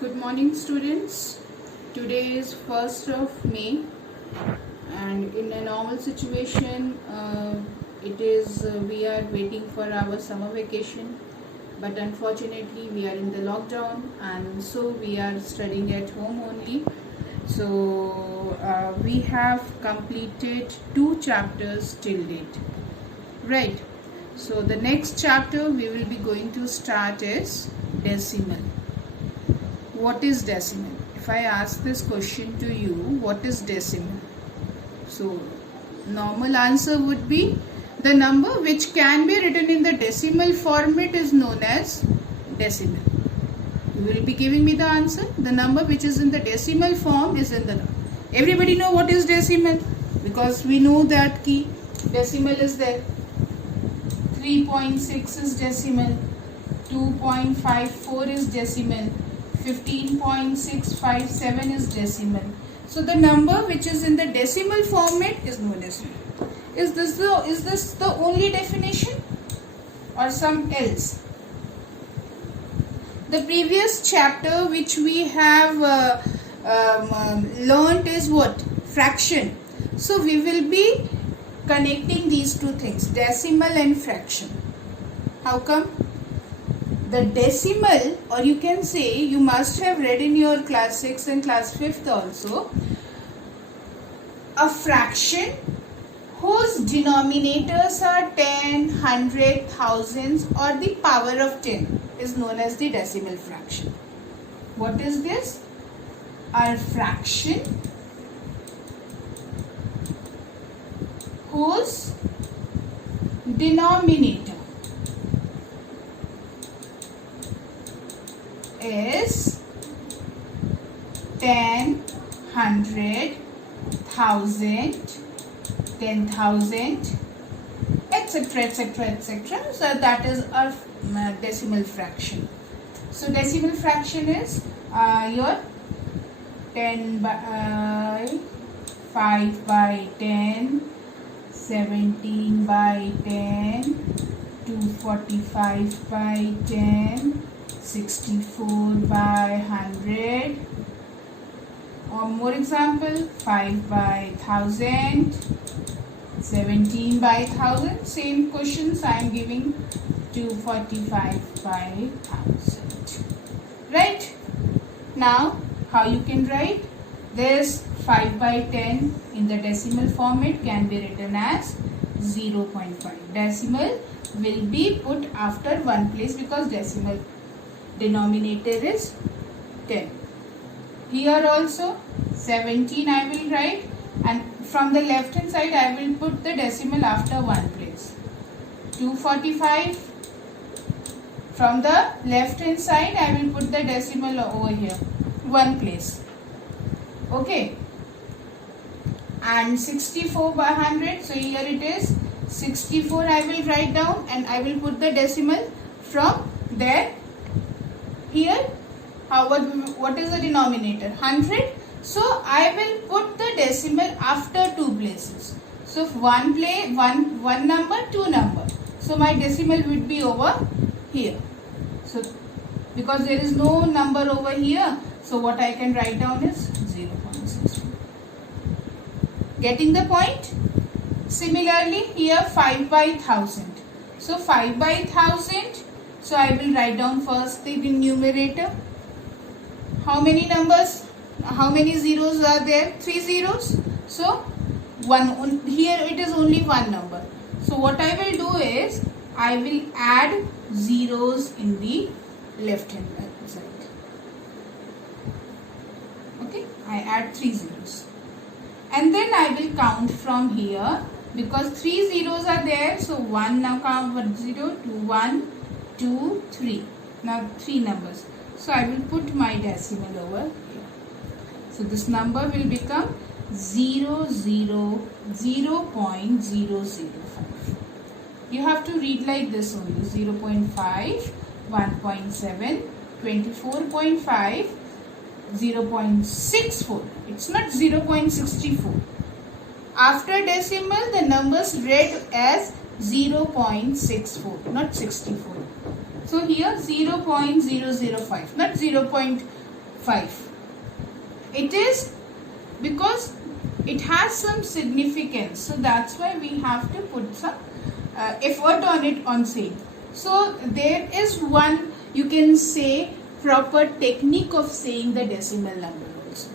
Good morning, students. Today is 1st of May, and in a normal situation, we are waiting for our summer vacation, but unfortunately, we are in the lockdown, and so we are studying at home only. So we have completed 2 chapters till date, right? So the next chapter we will be going to start is decimal. What is decimal? If I ask this question to you, what is decimal? So normal answer would be the number which can be written in the decimal format is known as decimal. You will be giving me the answer. The number which is in the decimal form is in the. Everybody know what is decimal, because we know that key decimal is there. 3.6 is decimal. 2.54 is decimal. 15.657 is decimal. So the number which is in the decimal format is known as. Is this the only definition or some else? The previous chapter which we have learnt is what? Fraction. So we will be connecting these two things, decimal and fraction. How come? The decimal, or you can say, you must have read in your class 6 and class 5th also, a fraction whose denominators are 10, 100, thousands or the power of 10 is known as the decimal fraction. What is this? A fraction whose denominator is 10, 100, 1000, 10,000, etc., etc., etc. So that is a decimal fraction. So decimal fraction is your 10 by 5 by 10, 17 by 10, 245 by 10, 64 by 100, or more example, 5 by 1000, 17 by 1000. Same questions I am giving, 245 by 1000. Right? Now, how you can write? This 5 by 10 in the decimal format can be written as 0.5. Decimal will be put after one place because decimal denominator is 10. Here also 17 I will write, and from the left hand side I will put the decimal after one place. 245, from the left hand side I will put the decimal over here, one place. Okay. And 64 by 100, so here it is 64 I will write down, and I will put the decimal from there. Here, what is the denominator? 100. So I will put the decimal after two places. So one number, two number. So my decimal would be over here. So because there is no number over here, so what I can write down is 0.64. Getting the point? Similarly, here 5 by 1000. So 5 by 1000. So I will write down first the numerator. How many numbers? How many zeros are there? 3 zeros. So here it is only one number. So what I will do is I will add zeros in the left hand side. Okay, I add 3 zeros. And then I will count from here, because 3 zeros are there. So 1, now count 1, 0, 2, 1, 2, 3. Now 3 numbers. So I will put my decimal over here. So this number will become 0.005. You have to read like this only. 0.5, 1.7, 24.5, 0.64. It's not 0.64. After decimal, the numbers read as 0.64, not 64. So here 0.005, not 0.5 5. It is because it has some significance, so that's why we have to put some effort on it on saying. So there is one, you can say, proper technique of saying the decimal number also.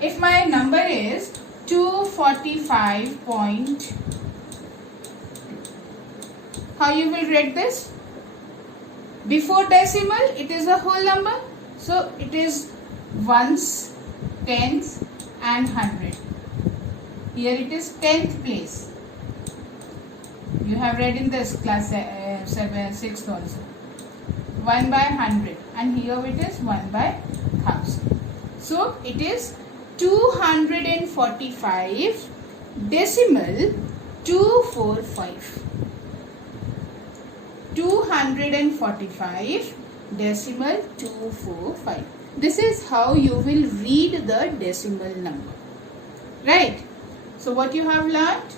If my number is 245. How you will write this? Before decimal, it is a whole number. So it is ones, tens and 100. Here it is 10th place. You have read in this class 6th also. 1 by 100 and here it is 1 by 1000. So it is 245 decimal 245. 245 decimal 245. This is how you will read the decimal number. Right? So what you have learnt?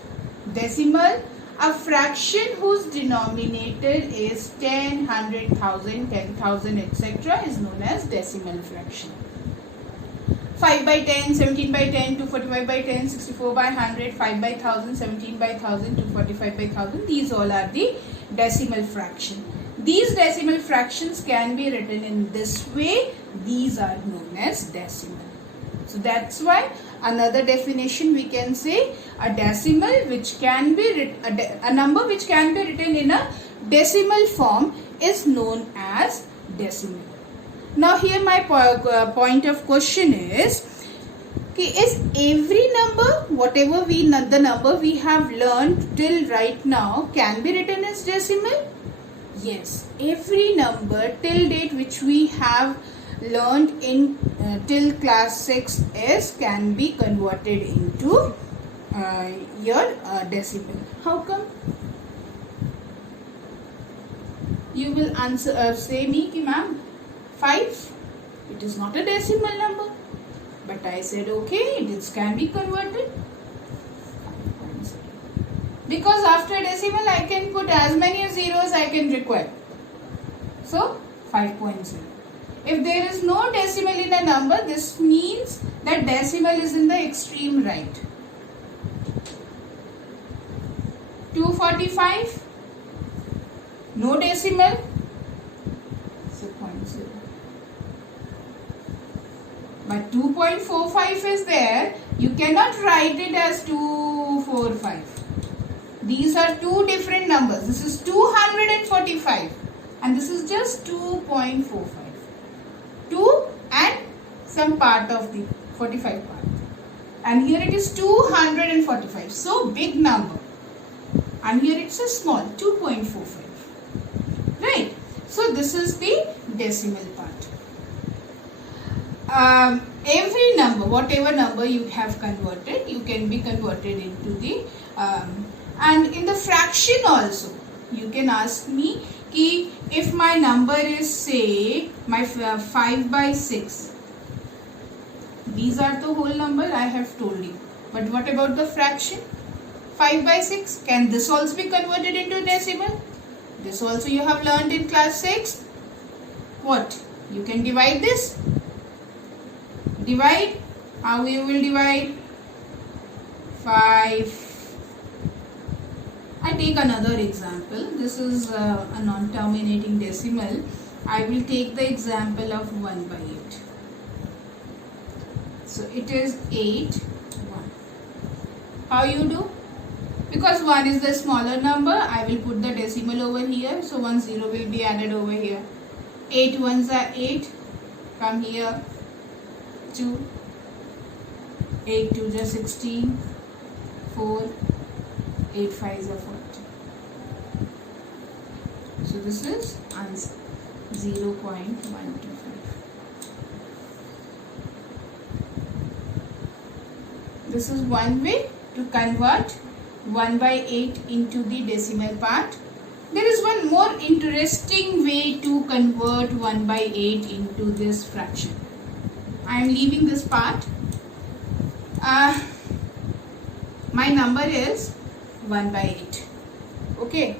Decimal, a fraction whose denominator is 10, 100, 1000, 10,000, etc. is known as decimal fraction. 5 by 10, 17 by 10, 245 by 10, 64 by 100, 5 by 1000, 17 by 1000, 245 by 1000. These all are the decimal fraction. These decimal fractions can be written in this way. These are known as decimal. So that's why another definition we can say, a decimal which can be written, a number which can be written in a decimal form is known as decimal. Now here my point of question is every number, whatever the number we have learned till right now, can be written as decimal? Yes, every number till date which we have learned in till class 6 is can be converted into your decimal. How come? You will answer say me ki ma'am 5, it is not a decimal number. But I said okay, this can be converted. Because after decimal I can put as many zeros I can require. So 5.0. If there is no decimal in a number, this means that decimal is in the extreme right. 245, no decimal, so 0.0. But 2.45 is there, you cannot write it as 245. These are two different numbers. This is 245 and this is just 2.45. 2 and some part of the 45 part. And here it is 245. So big number. And here it's a small 2.45. Right. So this is the decimal part. Every number, whatever number you have converted, you can be converted into the and in the fraction also. You can ask me ki if my number is say my 5 by 6. These are the whole number I have told you. But what about the fraction? 5 by 6. Can this also be converted into decimal? This also you have learned in class 6. What? You can divide this. Divide. How you will divide? 5. I take another example. This is a non-terminating decimal. I will take the example of 1 by 8. So it is 8, 1. How you do? Because 1 is the smaller number, I will put the decimal over here. So 1 0 will be added over here. 8 ones are 8. Come here. 2. 8 2s are 16. 4. 8 5s are 40. So this is answer 0.125. This is one way to convert 1 by 8 into the decimal part. There is one more interesting way to convert 1 by 8 into this fraction. I am leaving this part. My number is 1 by 8. Okay.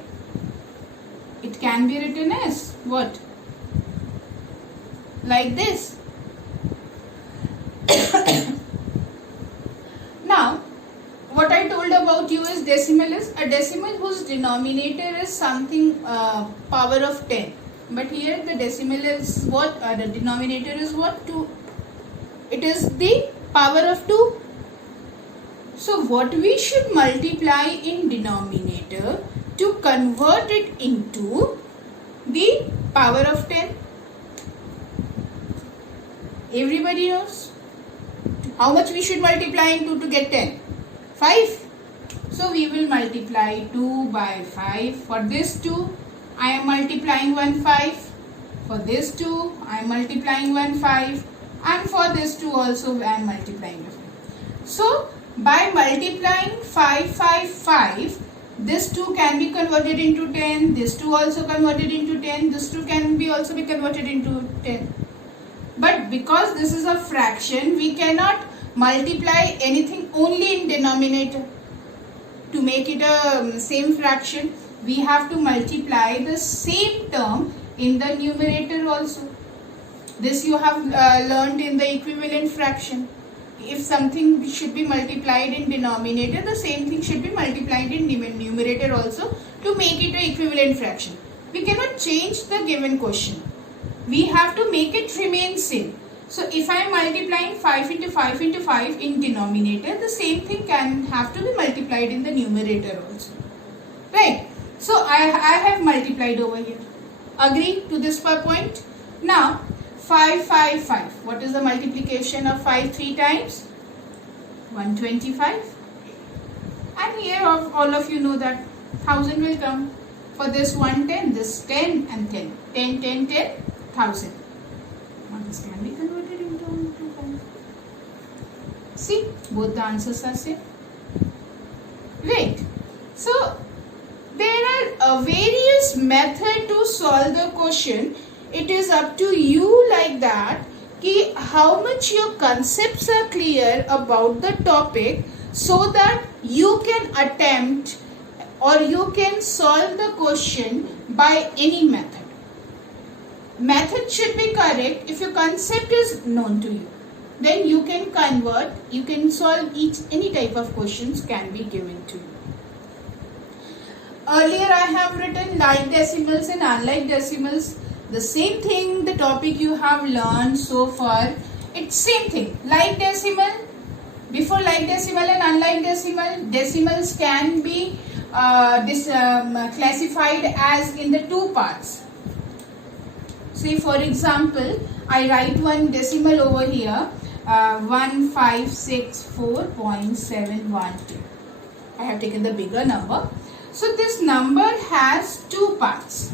It can be written as what? Like this. decimal is? A decimal whose denominator is something power of 10. But here the decimal is what? The denominator is what? 2. It is the power of 2. So what we should multiply in denominator to convert it into the power of 10? Everybody knows. How much we should multiply into to get 10? 5. So we will multiply 2 by 5. For this 2, I am multiplying 1 5. For this 2, I am multiplying 1 5. And for this 2 also I am multiplying 1 5. So by multiplying 5 5 5, this 2 can be converted into 10. This 2 also converted into 10. This 2 can be also be converted into 10. But because this is a fraction, we cannot multiply anything only in denominator. To make it a same fraction, we have to multiply the same term in the numerator also. This you have learned in the equivalent fraction. If something should be multiplied in denominator, the same thing should be multiplied in numerator also to make it an equivalent fraction. We cannot change the given question. We have to make it remain same. So if I am multiplying 5 into 5 into 5 in denominator, the same thing can have to be multiplied in the numerator also. Right? So I have multiplied over here. Agree to this point? Now 5 5 5. What is the multiplication of 5 3 times? 125. And here all of you know that 1000 will come. For this 110, this 10 and 10. 10 10 10, 1000. Now this can be converted into 2. See, both the answers are same. Right. So there are various methods to solve the question. It is up to you like that कि how much your concepts are clear about the topic so that you can attempt or you can solve the question by any method. Method should be correct if your concept is known to you. Then you can convert, you can solve any type of questions can be given to you. Earlier I have written like decimals and unlike decimals. The same thing, the topic you have learned so far, it's same thing. Like decimal, before like decimal and unlike decimal, decimals can be classified as in the 2 parts. Say for example, I write one decimal over here, 1564.712. I have taken the bigger number. So this number has 2 parts.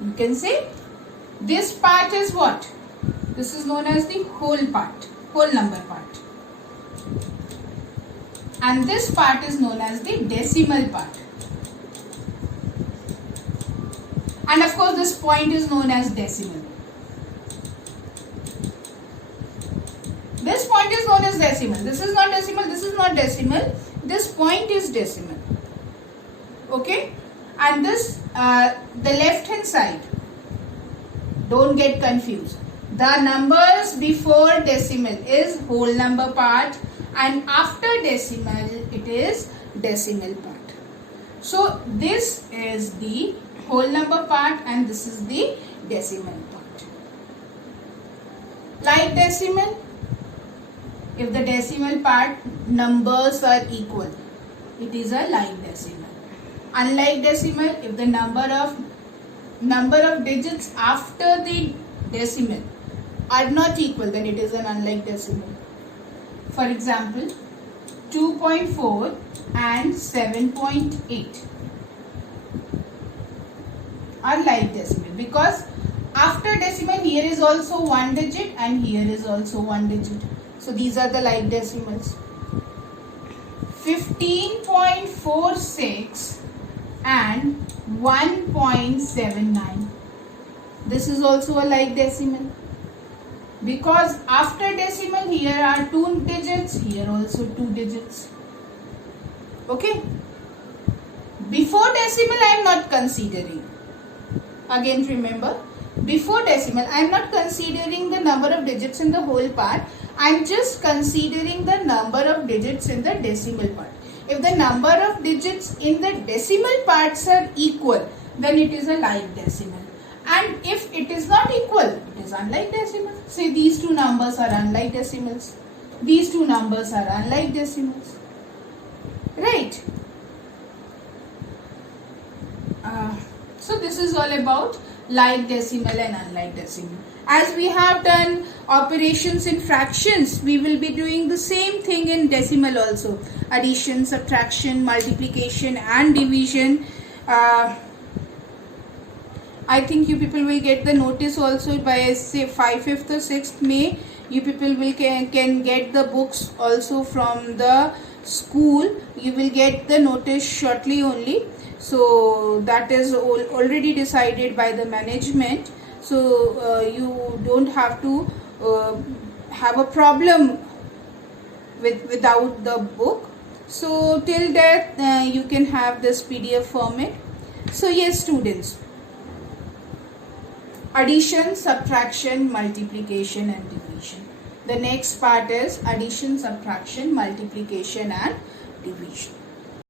You can say this part is what? This is known as the whole part, whole number part. And this part is known as the decimal part. And of course this point is known as decimal. This point is known as decimal. This is not decimal, this is not decimal. This point is decimal. Okay? And this, the left hand side, don't get confused. The numbers before decimal is whole number part and after decimal it is decimal part. So this is the whole number part and this is the decimal part. Like decimal, if the decimal part numbers are equal, it is a like decimal. Unlike decimal, if the number of digits after the decimal are not equal, then it is an unlike decimal. For example, 2.4 and 7.8 are like decimal because after decimal here is also 1 digit and here is also 1 digit. So these are the like decimals. 15.46 and 1.79. This is also a like decimal because after decimal here are 2 digits, here also 2 digits. Okay. Before decimal I am not considering. Again remember, before decimal I am not considering the number of digits in the whole part. I am just considering the number of digits in the decimal part. If the number of digits in the decimal parts are equal, then it is a like decimal. And if it is not equal, it is unlike decimal. Say these two numbers are unlike decimals. These two numbers are unlike decimals. Right? So this is all about like decimal and unlike decimal. As we have done operations in fractions, we will be doing the same thing in decimal also. Addition, subtraction, multiplication and division. I think you people will get the notice also by say 5th or 6th May. You people will can get the books also from the school. You will get the notice shortly only. So that is already decided by the management. So you don't have to have a problem without the book. So till that you can have this PDF format. So yes, students, addition, subtraction, multiplication and division. The next part is addition, subtraction, multiplication and division.